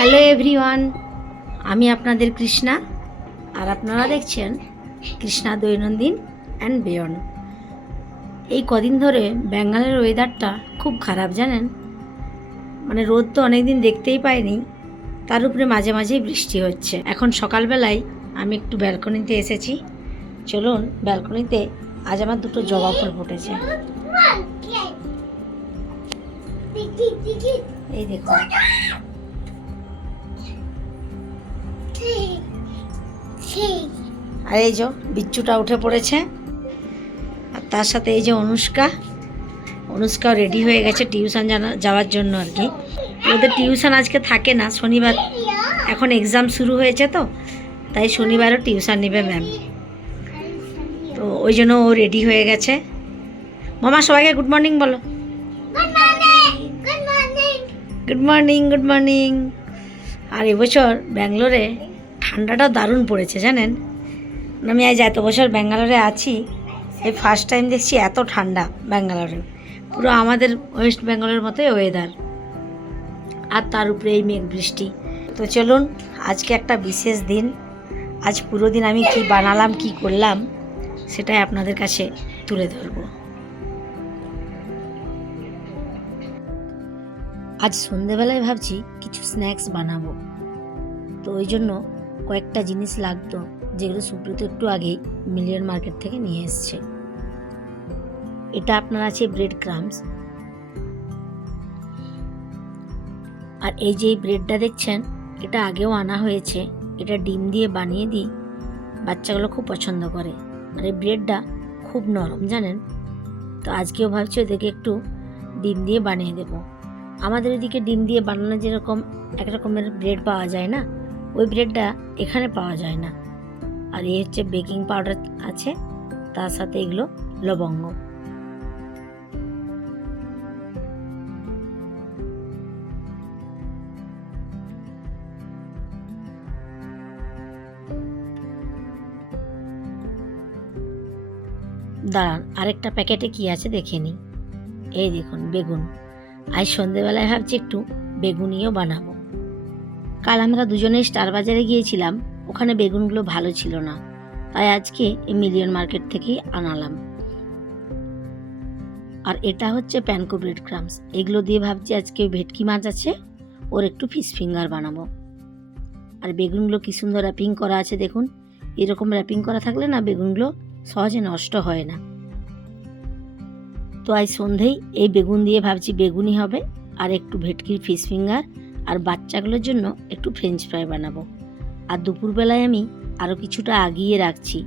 Hello everyone, আমি আপনাদের কৃষ্ণা আর আপনারা দেখছেন কৃষ্ণা দৈনন্দিন অ্যান্ড বিয়ন্ড। এই কদিন ধরে বেঙ্গলের ওয়েদারটা খুব খারাপ জানেন, মানে রোদ তো অনেক দিন দেখতেই পাইনি, তার উপরে মাঝে মাঝেই বৃষ্টি হচ্ছে। এখন সকালবেলায় আমি একটু ব্যালকনিতে এসেছি। চলুন ব্যালকনিতে আজ আমার দুটো জবা ফুল ফুটেছে। এই দেখুন, আর এই যে বিচ্ছুটা উঠে পড়েছে, আর তার সাথে এই যে অনুষ্কাও রেডি হয়ে গেছে টিউশন যাওয়ার জন্য আর কি। ওদের টিউশন আজকে থাকে না, শনিবার, এখন এক্সাম শুরু হয়েছে তো তাই শনিবারও টিউশন নেবে ম্যাম, তো ওই জন্য ও রেডি হয়ে গেছে। মামা সবাইকে গুড মর্নিং বলো। Good morning good morning. আর এবছর ব্যাঙ্গালোরে ঠান্ডাটা দারুণ পড়েছে জানেন, আমি আজ এত বছর ব্যাঙ্গালোরে আছি, এই ফার্স্ট টাইম দেখছি এত ঠান্ডা ব্যাঙ্গালোরে। পুরো আমাদের ওয়েস্ট বেঙ্গলের মতোই ওয়েদার, আর তার উপরে এই মেঘ বৃষ্টি। তো চলুন আজকে একটা বিশেষ দিন, আজ পুরো দিন আমি কি বানালাম কি করলাম সেটাই আপনাদের কাছে তুলে ধরব। আজ সন্ধেবেলায় ভাবছি কিছু স্ন্যাক্স বানাবো, তো ওই জন্য কয়েকটা জিনিস লাগতো যেগুলো সুপ্রিত একটু আগেই মিলিয়ন মার্কেট থেকে নিয়ে এসছে। এটা আপনার আছে ব্রেড ক্রামস, আর এই যে ব্রেডটা দেখছেন এটা আগেও আনা হয়েছে, এটা ডিম দিয়ে বানিয়ে দিই, বাচ্চাগুলো খুব পছন্দ করে, আর এই ব্রেডটা খুব নরম জানেন। তো আজকেও ভাবছি ওদেরকে একটু ডিম দিয়ে বানিয়ে দেব। আমাদের এদিকে ডিম দিয়ে বানানো যেরকম এক রকমের ব্রেড পাওয়া যায় না, ওই ব্রেডটা এখানে পাওয়া যায় না। আর এই হচ্ছে বেকিং পাউডার আছে, তার সাথে এগুলো লবঙ্গ। দাঁড়ান আরেকটা প্যাকেটে কি আছে দেখে নিই। এই দেখুন বেগুন, আজ সন্ধেবেলায় ভাবছি একটু বেগুনিও বানাবো। কাল আমরা দুজনেই স্টার বাজারে গিয়েছিলাম, ওখানে বেগুনগুলো ভালো ছিল না, তাই আজকে এই মিলিয়ন মার্কেট থেকেই আনালাম। আর এটা হচ্ছে প্যানকো ব্রেড ক্রামস, এগুলো দিয়ে ভাবছি আজকে ভেটকি মাছ আছে, ওর একটু ফিশ ফিঙ্গার বানাবো। আর বেগুনগুলো কি সুন্দর র্যাপিং করা আছে দেখুন, এরকম র্যাপিং করা থাকলে না বেগুনগুলো সহজে নষ্ট হয় না। তো আজ সন্ধেই এই বেগুন দিয়ে ভাবছি বেগুনি হবে, আর একটু ভেটকির ফিশ ফিঙ্গার, আর বাচ্চাগুলোর জন্য একটু ফ্রেঞ্চ ফ্রাই বানাবো। আর দুপুরবেলায় আমি আরও কিছুটা আগিয়ে রাখছি,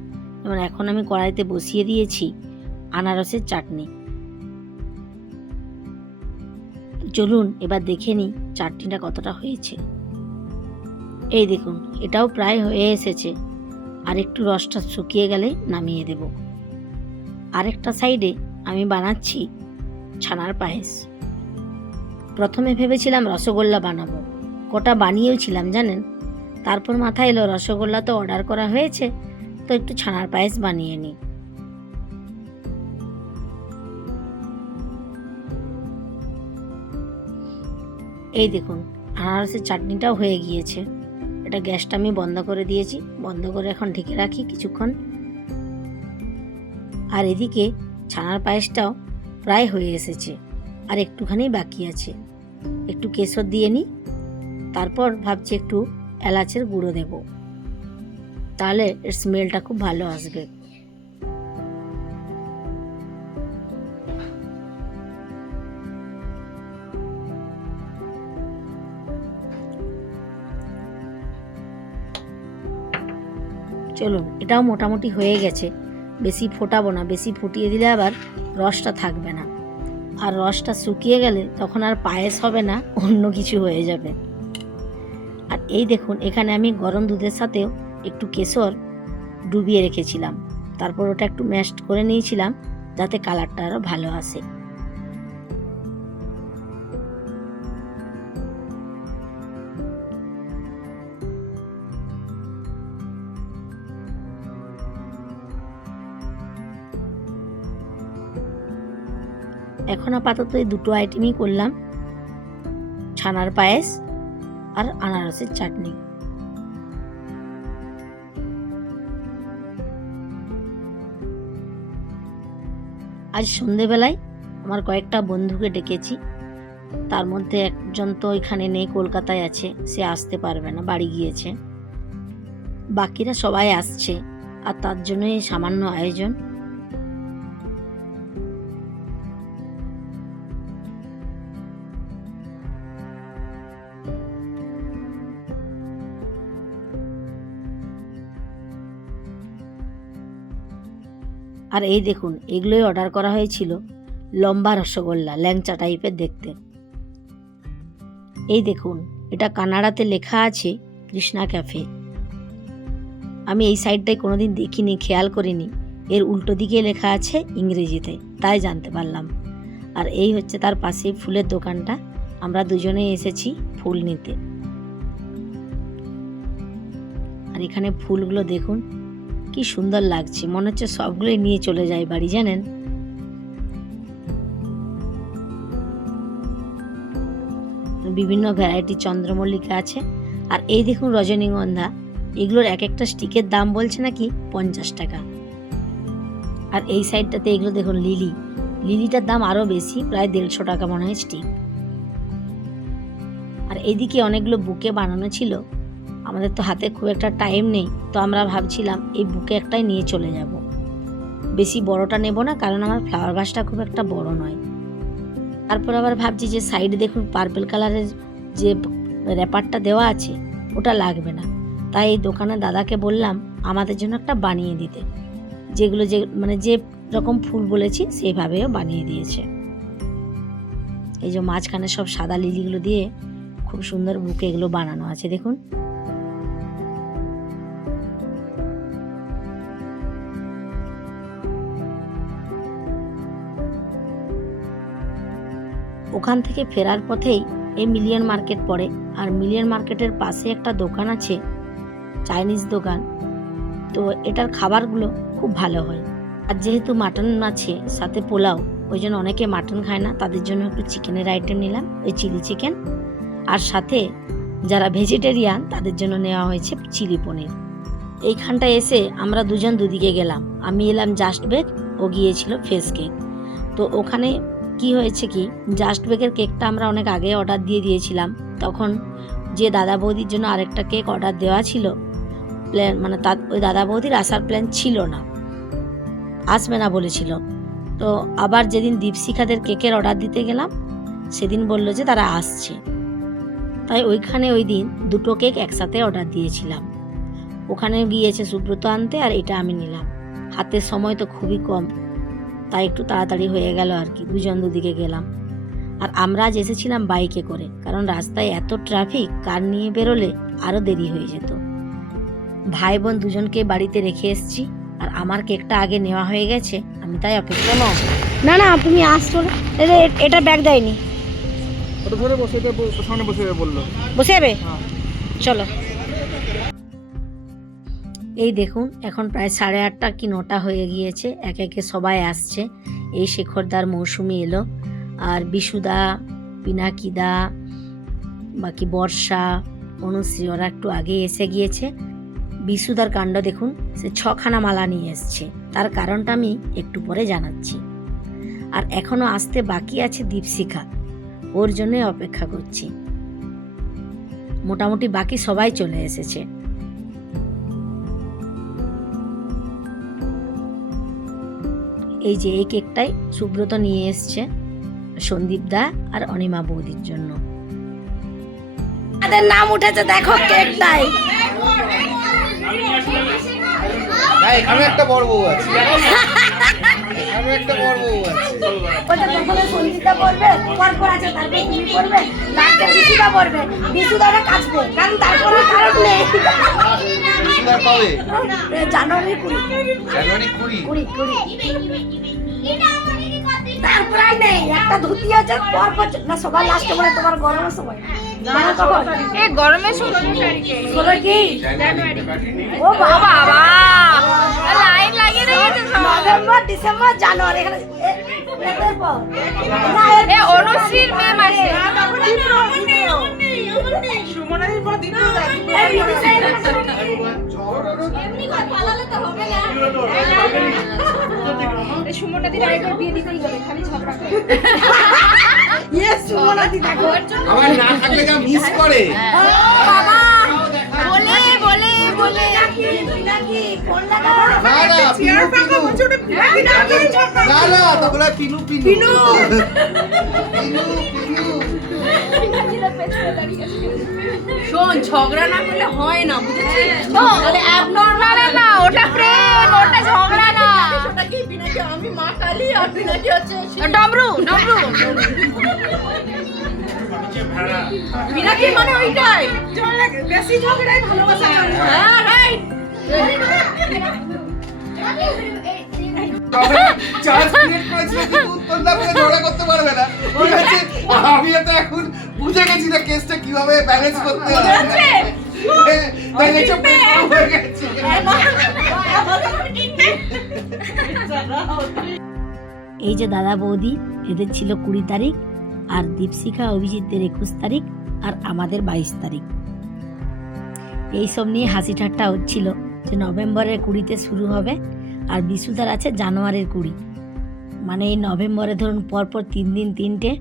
যেমন এখন আমি কড়াইতে বসিয়ে দিয়েছি আনারসের চাটনি। চলুন এবার দেখে নিই চাটনিটা কতটা হয়েছে। এই দেখুন এটাও প্রায় হয়ে এসেছে, আর একটু রসটা শুকিয়ে গেলে নামিয়ে দেব। আরেকটা সাইডে আমি বানাচ্ছি ছানার পায়েস। প্রথমে ভেবেছিলাম রসগোল্লা বানাবো, কটা বানিয়েও ছিলাম জানেন, তারপর মাথায় এলো রসগোল্লা তো অর্ডার করা হয়েছে, তো একটু ছানার পায়েস বানিয়ে নিই। এই দেখুন আনারসের চাটনিটাও হয়ে গিয়েছে, এটা গ্যাসটা আমি বন্ধ করে দিয়েছি, বন্ধ করে এখন ঢেকে রাখি কিছুক্ষণ। আর এদিকে ছানার পায়েসটাও প্রায় হয়ে এসেছে, আর একটুখানি বাকি আছে, একটু কেশর দিয়ে নিই, তারপর ভাবছি একটু এলাচের গুঁড়ো দেব, তাহলে এর স্মেলটা খুব ভালো আসবে। চলুন এটাও মোটামুটি হয়ে গেছে, বেশি ফোটাবো না, বেশি ফুটিয়ে দিলে আবার রসটা থাকবে না, আর রসটা শুকিয়ে গেলে তখন আর পায়েস হবে না, অন্য কিছু হয়ে যাবে। আর এই দেখুন এখানে আমি গরম দুধের সাথেও একটু কেশর ডুবিয়ে রেখেছিলাম, তারপর ওটা একটু ম্যাশড করে নিয়েছিলাম যাতে কালারটা আরও ভালো আসে। এখন আপাতত এই দুটো আইটেমই করলাম, ছানার পায়েস আর আনারসের চাটনি। আজ সন্ধেবেলায় আমার কয়েকটা বন্ধুকে ডেকেছি, তার মধ্যে একজন তো এখানে নেই, কলকাতায় আছে, সে আসতে পারবে না, বাড়ি গিয়েছে। বাকিরা সবাই আসছে আর তার জন্য এই সামান্য আয়োজন। আর এই দেখুন, এগুলোই অর্ডার করা হয়েছিল, লম্বা রসগোল্লা, ল্যাংচা টাইপের দেখতে। এই দেখুন, এটা কানাডাতে লেখা আছে কৃষ্ণা ক্যাফে। আমি এই সাইডটায় কোনোদিন দেখিনি, খেয়াল করিনি, এর উল্টো দিকে লেখা আছে ইংরেজিতে, তাই জানতে পারলাম। আর এই হচ্ছে তার পাশেই ফুলের দোকানটা, আমরা দুজনেই এসেছি ফুল নিতে। আর এখানে ফুলগুলো দেখুন কি সুন্দর লাগছে, মনে হচ্ছে সবগুলোই নিয়ে চলে যায় বাড়ি, জানেন। বিভিন্ন ভ্যারাইটি চন্দ্রমল্লিকা আছে। আর এই দেখুন রজনীগন্ধা, এগুলোর এক একটা স্টিকের দাম বলছে নাকি 50 টাকা। আর এই সাইডটাতে এগুলো দেখুন লিলি, লিলিটার দাম আরো বেশি, প্রায় 150 টাকা মনে হয় স্টিক। আর এইদিকে অনেকগুলো বুকে বানানো ছিল, আমাদের তো হাতে খুব একটা টাইম নেই, তো আমরা ভাবছিলাম এই বুকে একটাই নিয়ে চলে যাব, বেশি বড়টা নেব না, কারণ আমার ফ্লাওয়ার ভাসটা খুব একটা বড় নয়। তারপর আবার ভাবছি যে সাইডে দেখুন পার্পল কালারের যে র্যাপারটা দেওয়া আছে ওটা লাগবে না, তাই এই দোকানে দাদাকে বললাম আমাদের জন্য একটা বানিয়ে দিতে, যেগুলো যে রকম ফুল বলেছি সেইভাবেও বানিয়ে দিয়েছে। এই যে মাঝখানে সব সাদা লিলিগুলো দিয়ে খুব সুন্দর বুকে এগুলো বানানো আছে, দেখুন। ওখান থেকে ফেরার পথেই এই মিলিয়ন মার্কেট পড়ে, আর মিলিয়ন মার্কেটের পাশে একটা দোকান আছে, চাইনিজ দোকান, তো এটার খাবারগুলো খুব ভালো হয়। আর যেহেতু মাটন আছে সাথে পোলাও, ওই জন্য অনেকে মাটন খায় না, তাদের জন্য একটু চিকেনের আইটেম নিলাম, ওই চিলি চিকেন, আর সাথে যারা ভেজিটেরিয়ান তাদের জন্য নেওয়া হয়েছে চিলি পনির। এইখানটায় এসে আমরা দুজন দুদিকে গেলাম, আমি এলাম জাস্ট বেক, ও গিয়েছিল ফেস কেক। তো ওখানে কি হয়েছে কি, জাস্ট বেকের কেকটা আমরা অনেক আগে অর্ডার দিয়ে দিয়েছিলাম, তখন যে দাদা বৌদির জন্য আরেকটা কেক অর্ডার দেওয়া ছিল, প্ল্যান মানে তার ওই দাদা বৌদির আসার প্ল্যান ছিল না, আসবে না বলেছিল। তো আবার যেদিন দীপশিখাদের কেকের অর্ডার দিতে গেলাম সেদিন বলল যে তারা আসছে, তাই ওইখানে ওই দিন দুটো কেক একসাথে অর্ডার দিয়েছিলাম। ওখানে গিয়েছে সুব্রত আনতে, আর এটা আমি নিলাম। হাতের সময় তো খুবই কম, তাই একটু তাড়াতাড়ি হয়ে গেল আর কি, দুজন দুদিকে গেলাম। আর আমরা আজ এসেছিলাম বাইকে করে, কারণ রাস্তায় এত ট্রাফিক, কার নিয়ে বেরোলে আরও দেরি হয়ে যেত। ভাই বোন দুজনকে বাড়িতে রেখে এসেছি, আর আমার কেকটা আগে নেওয়া হয়ে গেছে, আমি তাই অপেক্ষা। না না তুমি আসছো, এটা ব্যাগ দেয়নি, বসে যাবে, চলো। এই দেখুন এখন প্রায় 8:30 কি 9টা হয়ে গিয়েছে, একে একে সবাই আসছে। এই শেখরদার মৌসুমি এলো, আর বিশুদা, পিনাকিদা, বাকি বর্ষা, অনুশ্রী, ওরা একটু আগে এসে গিয়েছে। বিশুদার কাণ্ড দেখুন, সে 6খানা মালা নিয়ে এসছে, তার কারণটা আমি একটু পরে জানাচ্ছি। আর এখনো আসতে বাকি আছে দীপশিখা, ওর জন্যই অপেক্ষা করছি। মোটামুটি বাকি সবাই চলে এসেছে। এই যে এই কেকটাই সুব্রত নিয়ে এসছে সন্দীপ দা আর অনিমা বৌদির জন্য। তাদের নাম উঠেছে দেখো কেকটাই। এখানে একটা বড় বউ আছে, এখানে একটা বড় বউ আছে। ওটা প্রথমে সন্দীপদা পড়বে, পরপর আছে তারপর তুমি পড়বে, লাস্টে বিশুদা পড়বে, বিশুদাটা কাটবে, কারণ তারপর কারণ নেই। বিশুদা কবে? জানুয়ারি 20। জানুয়ারি 20। তারপর আর নেই, একটা ধুতি আছে, পরপর না সবার লাস্টে বলে তোমার গরমের সময়। এ গরমের সময় 16 কি? ও বাবা, লাইন লাগিয়ে রেখেছে সব। নভেম্বর, ডিসেম্বর, জানুয়ারি, এখানে এর পর না, এ অনুশ্রীর মে মাসে। সুমনটা দিন আরেকবার বিয়ে দিতেই হবে, খালি ঝগড়া করে। আমার না থাকলে যা মিস করে। বাবা বলে বলে বলে না না পিনু পিনু না না তোমরা পিনু পিনু পিনু পিনু শোন, ঝগড়া না করলে হয় না, বুঝেছিস? তাহলে অ্যাবনর্মাল না, ওটা প্রেম, ওটা ঝগড়া না। সেটা কি বিনাকি আমি মা কালী আর বিনাকি হচ্ছে ডমরু ডমরু বিনাকি মানে ওইটাই বেশি ঝগড়াই ভালোবাসা। হ্যাঁ রাইট। চার্জ ক্রিয়েট করেছিল কিন্তু উত্তর না পেলে ঝগড়া করতে পারবে না। ঠিক আছে, আমি তো এখন বুঝে গেছি না কেসটা কিভাবে ব্যালেন্স করতে হবে। তাই একটু পেপার হয়ে গেছে। এই যে দাদা বৌদি, এদের ছিল 20 তারিখ, আর দীপশিখা অভিজিৎদের 21 তারিখ, আর আমাদের 22 তারিখ। এইসব নিয়ে হাসি ঠাট্টা হচ্ছিল যে নভেম্বরের 20-তে শুরু হবে, আর বিশুদার আছে জানুয়ারির 20। মানে এই নভেম্বরে ধরুন পরপর 3 দিন 3টে,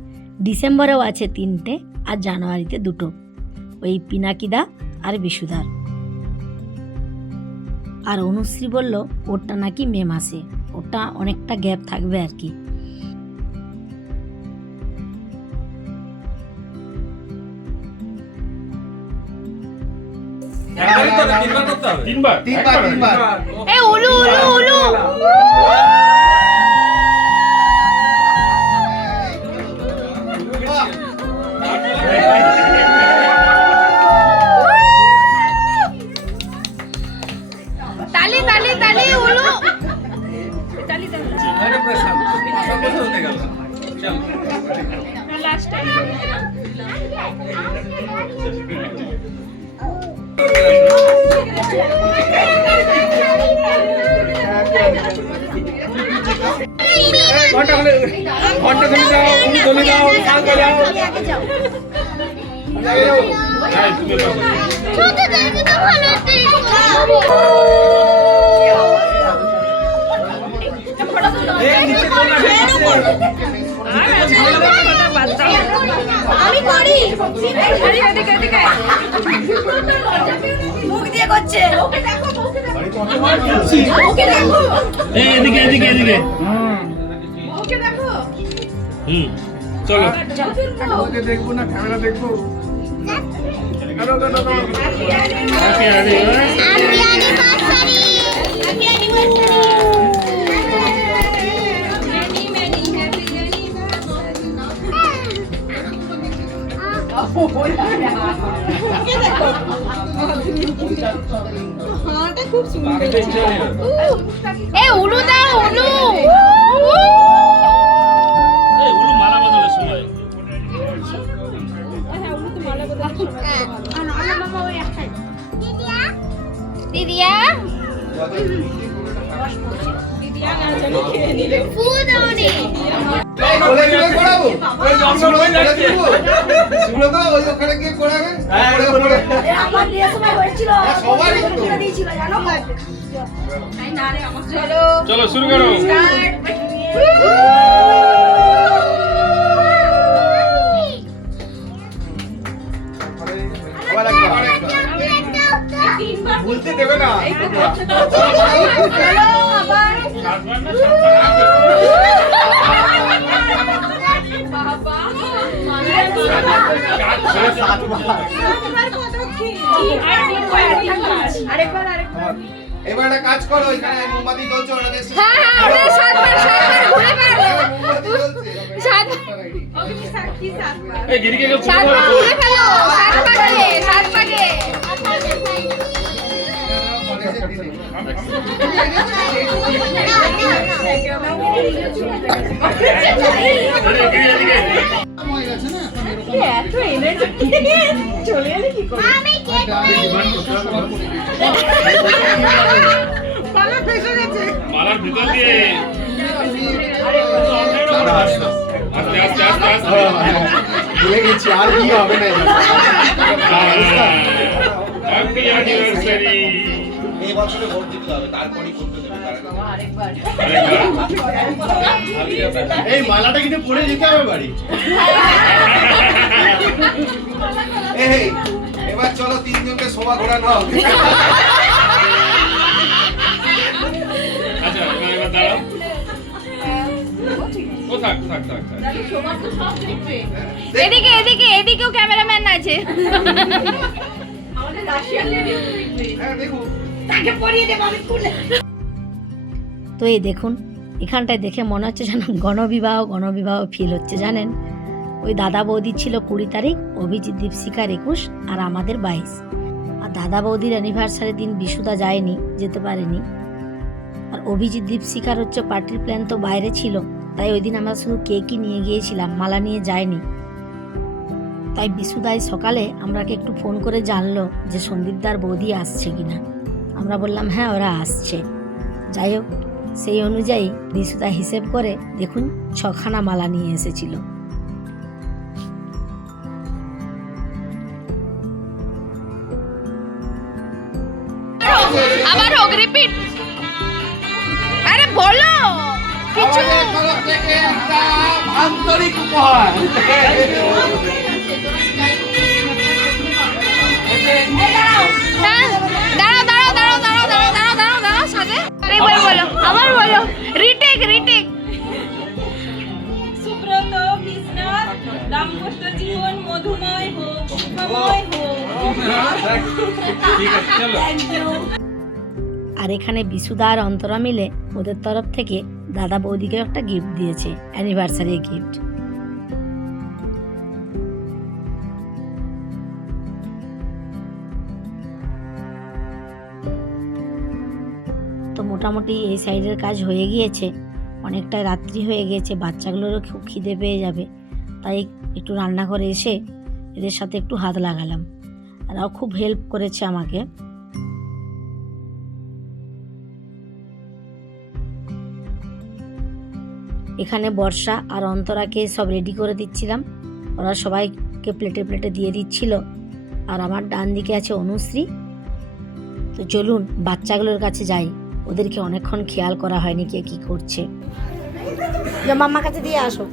ডিসেম্বরেও আছে 3টে, আর জানুয়ারিতে 2টো, ওই পিনাকিদা আর বিশুদার। আর অনুশ্রী বলল ওরটা নাকি মে মাসে, ওটা অনেকটা গ্যাপ থাকবে আর কি। তিনবার এ উলু উলু উলু তালি তালি তালি উলু লাস্ট টাইম ঘন্টা ধরে দাও, তুমি ধরে দাও, কাল করে দাও। হ্যাঁ তুমি পাবে। ছোট দেখতে তো ভালো এই নিচে কোন লাগে? আমি করি এদিকে এদিকে মুখ দিয়ে করছে। ওকে দেখো, ওকে দেখো, এই এদিকে এদিকে এদিকে ওকে দেখো। চলো ওকে দেখবো না, ক্যামেরা দেখবো। হ্যাপি হাঁটা খুব সুন্দর। এ উলু দাও উলু এই উলু মালা বদলের সময় দিদিয়া ফুদনি এই কোলে কোলে করাবো। ওই জঙ্গল হয়ে যাচ্ছে। শুনো তো ওই ওখানে গিয়ে করাবে। আমার বিয়ের সময় হয়েছিল, সবারই তো। দিয়েছিল জানো। চলো শুরু করো ভুলতে দেবে না। এবার একটা কাজ করো, এখানে মোমবাতি জ্বলছে, ওরা দেশে হ্যাঁ হ্যাঁ ওটা সাতবার ঘুরে ফেলো মোমবাতি জ্বলছে। এই গিরিকে সাতবার ঘুরে ফেলো সাত পাকে এত এনার্জি চলে এলে কি করে? পালা ফেসে গেছে। মালার ভিতর দিয়ে আস্তে আস্তে আস্তে আস্তে ভুলে গেছি, আর কি হবে না। অ্যানিভার্সারি। এই বছরে ভোট দিতে হবে, তারপরেই করতে দেবে তার আগে। আরেকবার এই মালাটা কিন্তু পরে যেতে হবে বাড়ি। এই, এবার চলো তিনজনকে শোভা ঘোরানো হবে। আচ্ছা এবার দাঁড়াও। ও থাক থাক থাক থাক। সবার তো সব দেখবে এদিকে এদিকে এদিকেও ক্যামেরাম্যান আছে। আমাদের রাশিয়ান লেডি দেখবে হ্যাঁ দেখুন। তাকে পরিয়ে দেব আমি খুলে তো এই দেখুন, এখানটায় দেখে মনে হচ্ছে যেন গণবিবাহ ফিল হচ্ছে জানেন। ওই দাদা বৌদির ছিল 20 তারিখ, অভিজিৎ দীপশিকার 21 আর আমাদের 22। আর দাদা বৌদির অ্যানিভার্সারি দিন বিশুদা যায়নি, যেতে পারেনি। আর অভিজিৎ দীপশিকার হচ্ছে পার্টির প্ল্যান তো বাইরে ছিল, তাই ওই দিন আমরা শুধু কেকই নিয়ে গিয়েছিলাম, মালা নিয়ে যায়নি। তাই বিশুদাই সকালে আমরাকে একটু ফোন করে জানলো যে সন্দীপদার বৌদি আসছে কিনা। আমরা বললাম হ্যাঁ ওরা আসছে। যাই হোক, সেই অনুযায়ী বিশুদা হিসেব করে দেখুন 6খানা মালা নিয়ে এসেছিল। আবার হোক রিপিট। আরে বলো কিছু। আমাদের তরফ থেকে একটা আন্তরিক উপহার। হ্যাঁ, দাঁড়াও দাঁড়াও দাঁড়াও দাঁড়াও দাঁড়াও দাঁড়াও দাঁড়াও দাঁড়াও সাথে আরেকবার বলো, আবার বলো, রিটেক রিটেক। সুব্রত কৃষ্ণার দাম্পত্য জীবন মধুময় হোক সুখময় হোক ঠিক আছে চলো। আর এখানে বিশুদা আর অন্তরা মিলে ওদের তরফ থেকে দাদা বৌদিকে একটা গিফট দিয়েছে, অ্যানিভার্সারি গিফট। তো মোটামুটি এই সাইডের কাজ হয়ে গিয়েছে, অনেকটাই রাত্রি হয়ে গিয়েছে, বাচ্চাগুলোরও খুব খিদে পেয়ে যাবে, তাই একটু রান্নাঘরে এসে এদের সাথে একটু হাত লাগালাম। এরাও খুব হেল্প করেছে আমাকে। এখানে বর্ষা আর অন্তরাকে সব রেডি করে দিচ্ছিলাম, ওরা সবাইকে প্লেটে প্লেটে দিয়ে দিচ্ছিল। আর আমার ডান দিকে আছে অনুশ্রী। তো চলুন বাচ্চাগুলোর কাছে যাই, ওদেরকে অনেকক্ষণ খেয়াল করা হয়নি কে কি করছে। মাম্মার কাছে দিয়ে আসো।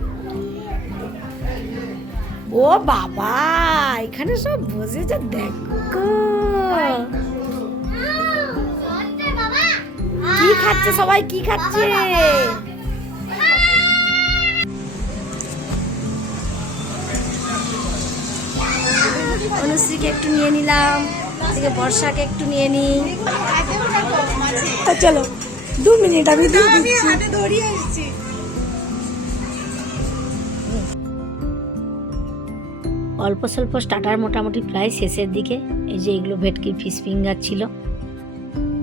ও বাবা, এখানে সব বসেছে দেখো, কি খাচ্ছে সবাই, কি খাচ্ছে। অনুশ্রীকে একটু নিয়ে নিলাম, থেকে বর্ষাকে একটু নিয়ে নিই। চলো 2 মিনিট আমি দিয়ে দিচ্ছি। অল্প স্বল্প স্টার্টার মোটামুটি প্রায় শেষের দিকে। এই যে এগুলো ভেটকির ফিশ ফিঙ্গার ছিল,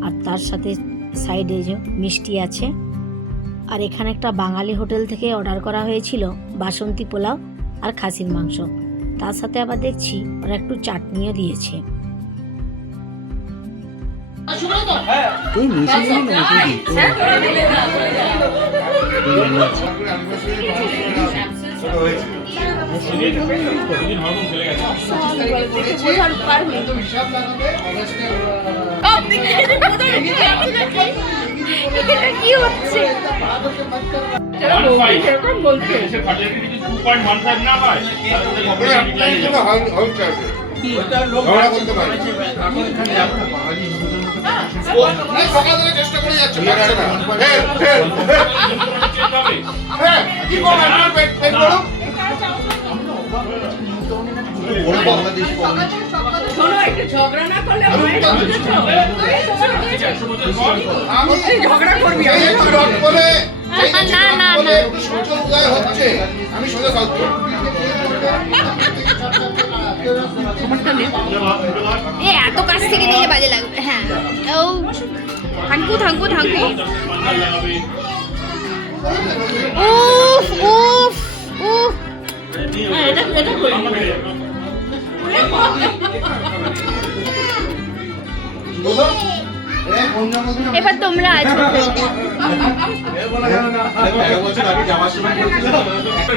আর তার সাথে সাইডে যে মিষ্টি আছে। আর এখানে একটা বাঙালি হোটেল থেকে অর্ডার করা হয়েছিল বাসন্তী পোলাও আর খাসির মাংস, তার সাথে আবার দেখছি ওরা একটু চাটনিও দিয়েছে। দুদিন হরমোন চলে গেছে। হিসাব লাগাবে অগাস্টের এটা কি হচ্ছে? 1.5 এরকম বলছে। এসে ফাটিয়ে যদি 2.15 না হয় তাহলে ওদের খবরে ডিক্লাইন যাবে। ঝগড়া করতে পারে। সকাল থেকে চেষ্টা করে যাচ্ছে, পারছে না। চেক হবে। কি করবেন? পেট করুন। শোনো একটু ঝগড়া না করলে হয় না। 100 বছর পর আমি ঝগড়া করবি এই একটু রক বলে, এই যে না, রক না, বলে না। একটু সূর্য উদয় হচ্ছে, আমি সোজা সাউথ করব। এ এত কাছ থেকে নিলে বাজে লাগবে। হ্যাঁ ও থাঙ্কু থাঙ্কু থাঙ্কু। উফ উফ উফ। বলো, এ কোন জন্মদিন? এবার তোমরা আছো।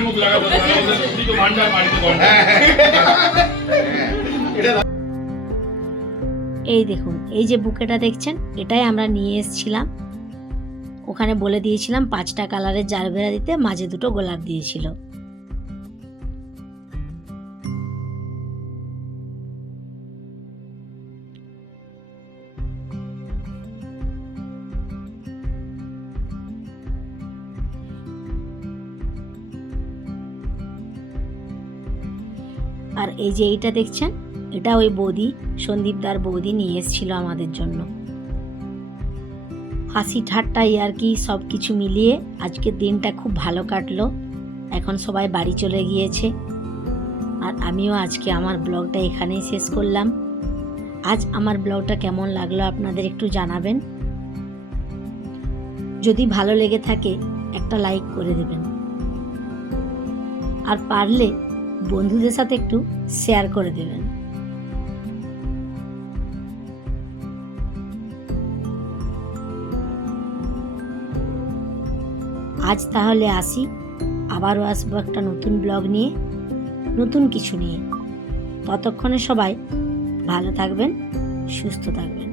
মুখ লাগাবো তো ভান্ডার বাড়িতে করবে। এই দেখুন, এই যে বুকেটা দেখছেন, এটাই আমরা নিয়ে এসেছিলাম। ওখানে বলে দিয়েছিলাম 5টা কালারের জারবেরা দিতে, মাঝে 2টো গোলাপ দিয়েছিল। আর এই যে এইটা দেখছেন, এটা ওই বৌদি, সন্দীপদার বৌদি নিয়ে এসেছিল আমাদের জন্য। হাসি ঠাট্টা আর কি সব কিছু মিলিয়ে আজকের দিনটা খুব ভালো কাটলো। এখন সবাই বাড়ি চলে গিয়েছে, আর আমিও আজকে আমার ব্লগটা এখানেই শেষ করলাম। আজ আমার ব্লগটা কেমন লাগলো আপনাদের একটু জানাবেন। যদি ভালো লেগে থাকে একটা লাইক করে দেবেন, আর পারলে বন্ধুদের সাথে একটু শেয়ার করে দেবেন। আজ তাহলে আসি, আবারও আসবো একটা নতুন ব্লগ নিয়ে, নতুন কিছু নিয়ে। ততক্ষণে সবাই ভালো থাকবেন, সুস্থ থাকবেন।